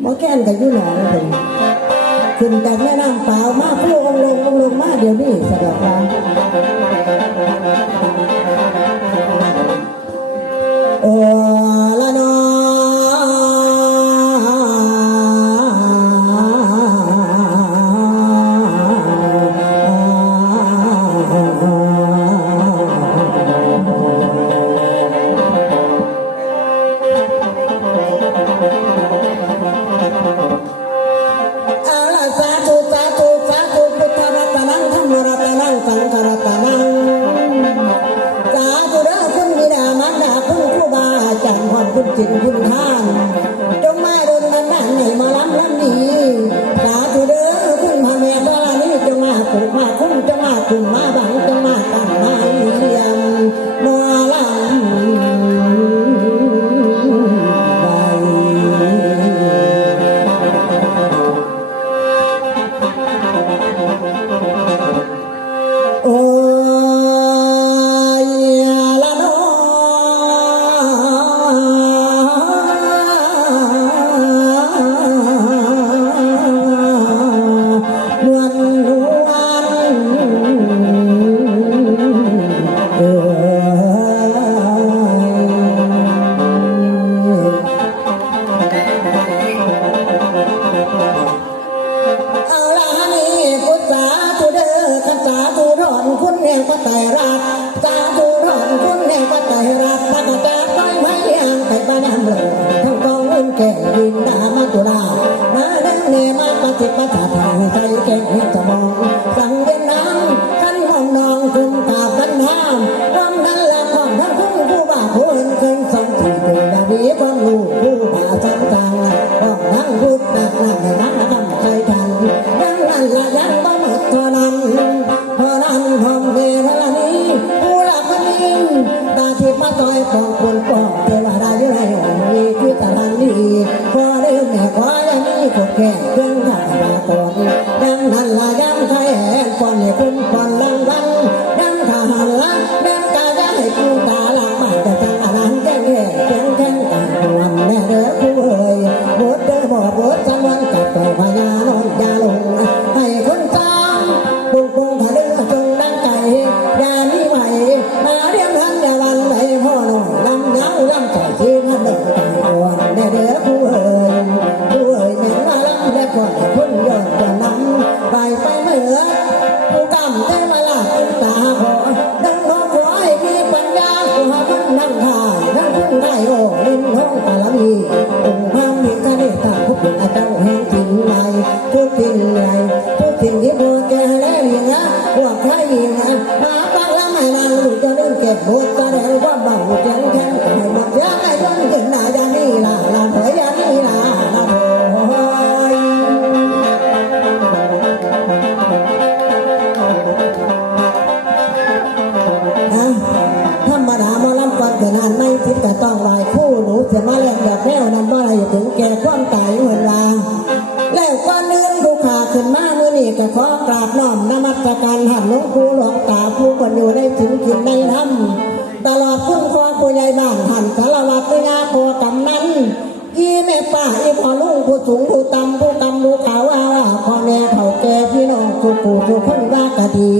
หมอแค้นกับยู่หนองเป็นขึ้นจากแม่น้ำเปล่ามาผู้องลงองลงมาเดี๋ยวนี้สะดอกว่าโคุณผู้บ่าผู้เห็นเคยส ใหญ่บ้านท่านสารวัตรยาโพกำนันอีแม่ป้าอีพ่อลุงผู้สูงผู้ต่ำผู้กำผู้ขาวว่าว่าพ่อแม่เขาแก่พี่น้องทุกผู้ทุกคนว่ากะดี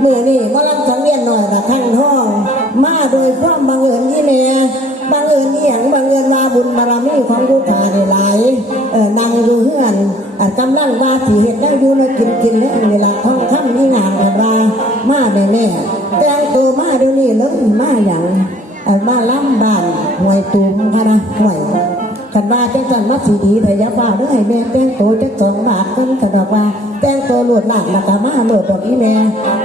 เมื่อนี่มาลำสังเวียนหน่อยละทั้งห้อง มาโดยความบังเอิญนี่แม่บังเอิญนี่อย่างบังเอิญว่าบุญบารมีของผู้ขาได้หลายเออนั่งอยู่เฮือนกำลังว่าสีเห็ดได้อยู่แล้วกินกินแล้วเวลาท่องคำนี่งานกันว่ามาแม่แม่แต่งตัวมาเดี๋ยวนี้เลยมาอย่าง เอ่อมาล้ำบ้านห่วยตูมค่ะนะห่วยกันว่าจังสันมัดสีดีแต่ยาฟ้าเด้อให้แม่แต่งตัวจักสองบาทกันกันดอกว่าแต่งตัวหลวดหลานแล้วก็มาเมื่อดอกอีแม่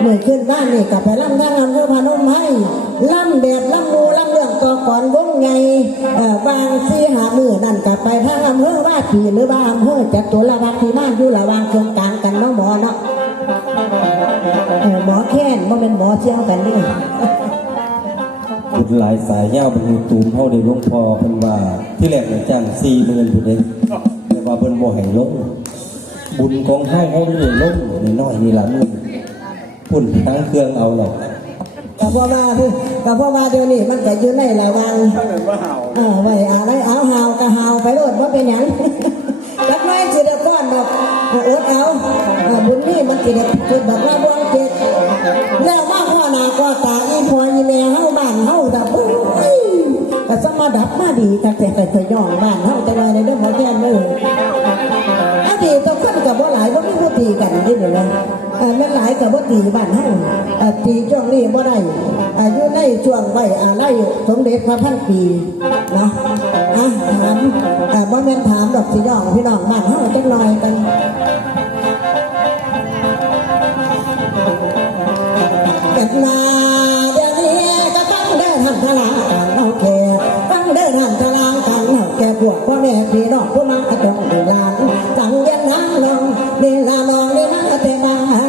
เมื่อขึ้นบ้านนี่กับไปล่ำทางอำเภอพนมให้ล่ำแบบล่ำมูล่ำเรื่องต่อก่อนวงใหญ่เออบางที่หามือนั่นกับไปทางอำเภอว่าขี่หรือว่าอำเภอจัตุรวัดที่บ้านอยู่ระวางโครงการกันเนาะหมอเนาะหมอแค้นบ่เป็นหมอเชี่ยวกันนี่ บุญหลายสายยาวบรรลุตูมเท่าในหลวงพ่อเพิ่นว่า ที่แรกเนี่ยจ้างสี่หมื่นอยู่เด้แต่ว่าเพิ่นบ่ให้ลงบุญของเฮาเฮานี่ลงนี่น้อยนี่ล่ะมึงพุ่นทั้งเครื่องเอาหรอกก็เพราะว่าที่ก็เพราะว่าเดี๋ยวนี้มันก็อยู่ในระวังตั้งแต่ว่าเห่าเออไว้อะไรเอาหาวก็หาวไปโลดว่าเป็นหยังจักไม่สิเดก้อนดอก เอาอดเอาบุญนี่มันสิเดจุดแบบว่าบวงเจ็ดแล้วมาพ่อนาก็ตาอีพอยีแม่เฮาบ้านเฮาดับโอ้ยก็สมาดับมาดีกันแต่แต่แต่ย่องบ้านเฮาจะมาในเรื่องหมอแจ้งเลยอดีตต้องขึ้นกับว่าหลายว่าไม่พูดตีกันนี่เลยนะเออแม่นหลายกับว่าตีบ้านเฮาเอ่อตีช่วงนี้ว่าได้อายุในช่วงไว้อาไล่สมเด็จพระพันปีนะอะถามเอ่ว่าแม่ถามดอกสีดองพี่น้องบ้านเฮาจังลอยกันเกิดมาเดี๋ยวนี้ก็ต้องเดินทางทลางกันเอาแก่ต้องเดินทางทลางกันเอาแก่พวกพ่อแม่พี่น้องผู้มากระจองดูหลานสั่งยันนั่งลงนี่ลามองนี่มาแต่บ้าน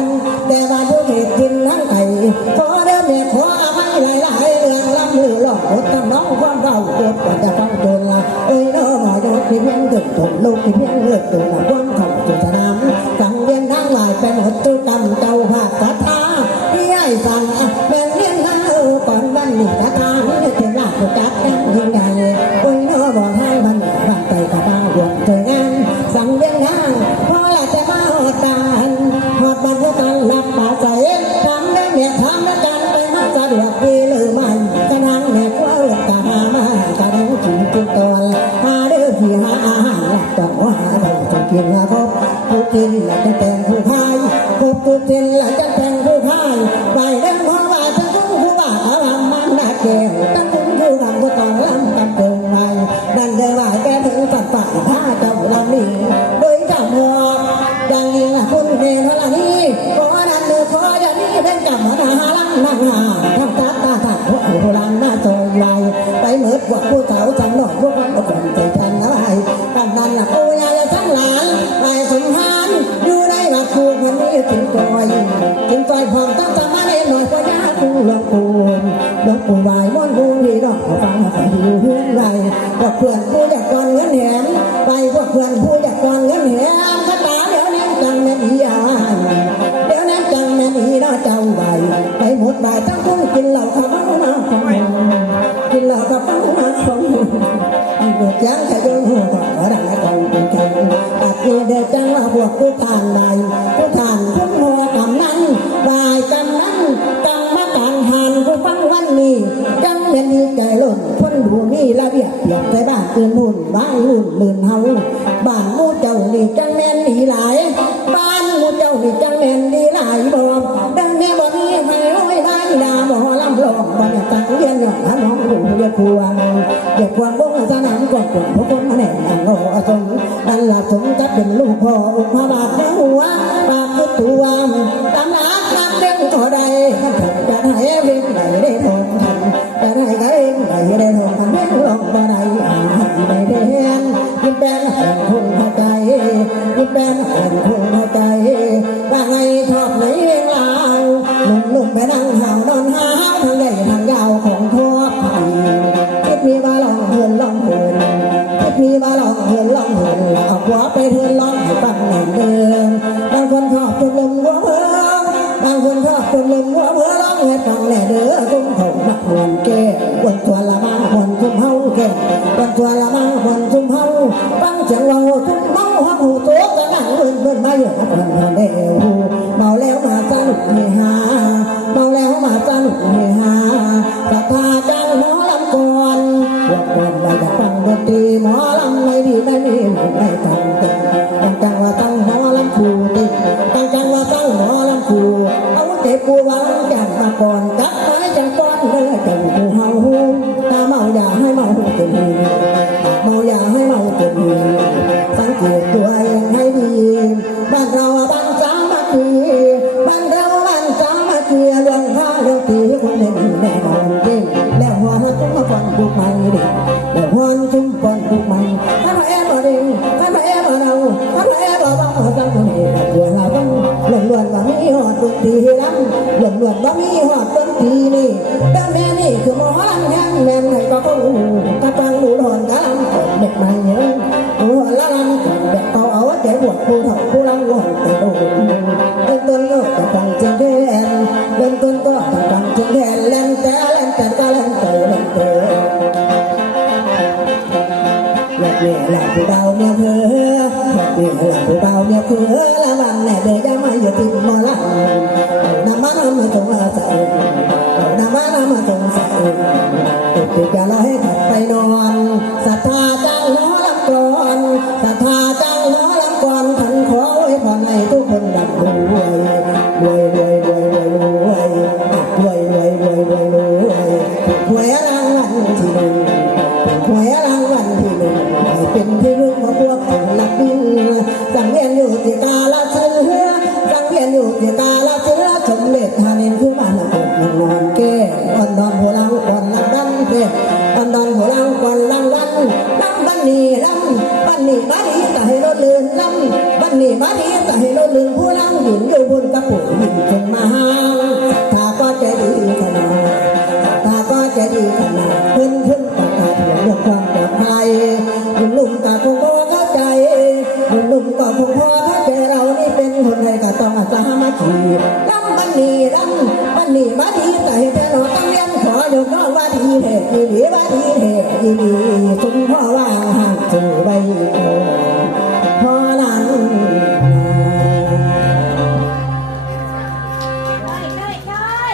เพื่อนผู้อยากกอนเงินแหมไปพวกเพื่อนผู้อยากกอนเงินแหมคาถาเดี๋ยวนี้จังแม่นียาเดี๋ยวนั้นจังแม่นีน้อเจ้าใบไปหมดบ่ายทั้งคุ้งกินเหล้าขาวมาของกินเหล้าขาวมาของเบิกยังขยุนหัวขอได้ของเป็นแข็งอาจมีเด็กจังว่าพวกผู้ทานใบผู้ทาน ล้นคนดูมีระเบียบเปียบใจบ้านตื่นหุ่นบ้านหุ่นลื่นเฮาบ้านมู่เจ้านี่จังแม่นดีหลาย บ้านมู่เจ้านี่จังแม่นดีหลายบ่ดังแม่บ่มีให้ร้อยบ้านดาบ่ลำลองบ่อยากตักเรียนหยอกหาน้องอยู่เรียกควงเด็กควงวงสนามกว่ากว่าพวกคนมาแน่นรอสมอันละสมจะเป็นลูกพ่ออุปบาทหัวปากคือตัวตำหนักนักเด้งก็ได้จะให้เร่งไหนได้ทองทัน มมันแก่วันตัวละมาหวนชุมเฮาแก่วันตัวละมาหวนชุมเฮาฟังเสียงเราชุมเฮาฮักหูตัวกันนั่งเบิ่นเบิ่นมาเยอะเบิ่นเบิ่นเด้อเมาแล้วมาสนุกเฮฮาเมาแล้วมาสนุกเฮฮาศรัทธาจังหมอลำก่อนพวกคนได้จะฟังดนตรีหมอลำไม่ดีไม่มีไม่ตั้ง ดนตรีลังหลงหลงบ่มีหอดดนตรีนี่เด้อแม่นี่คือหมอลังแห้งแม่นให้ก็คงตระปังหนูหอนกะลังเด็กใหม่เนื้อหนูหัวละลังเด็กเขาเอาแก่หัวผู้ถักผู้ลังหอนแต่โดนเอ็นต้นโลกกระปังจริงเด้ อนดอนหัวเราอ่อนลังดันเก้อ่อนดอนหัวเราอ่อนลังวันลำบันนี้ลำบันนี้บันนี้แต่ให้เรถเลื่อนลำบันนี้บันนี้แต่ให้เรถเลื่อนผู้ลังหยุนอยู่บนกระปุกหินจนมาห้างถ้าก็ใจดีขนาดถ้าก็ใจดีขนาดขึ้นขึ้นประกาศเรื่องความปลอดภัยหนุ่มๆก็คงพอเข้าใจหนุ่มๆก็คงพอเข้าใจเรานี่เป็นคนไทยก็ต้องอาสามาขี่ล นี่บ้าดีแต่แต่เราตั้งเลี้ยงขออยู่นอกว่าดีเถิดยี่บ้าดีเถิดยี่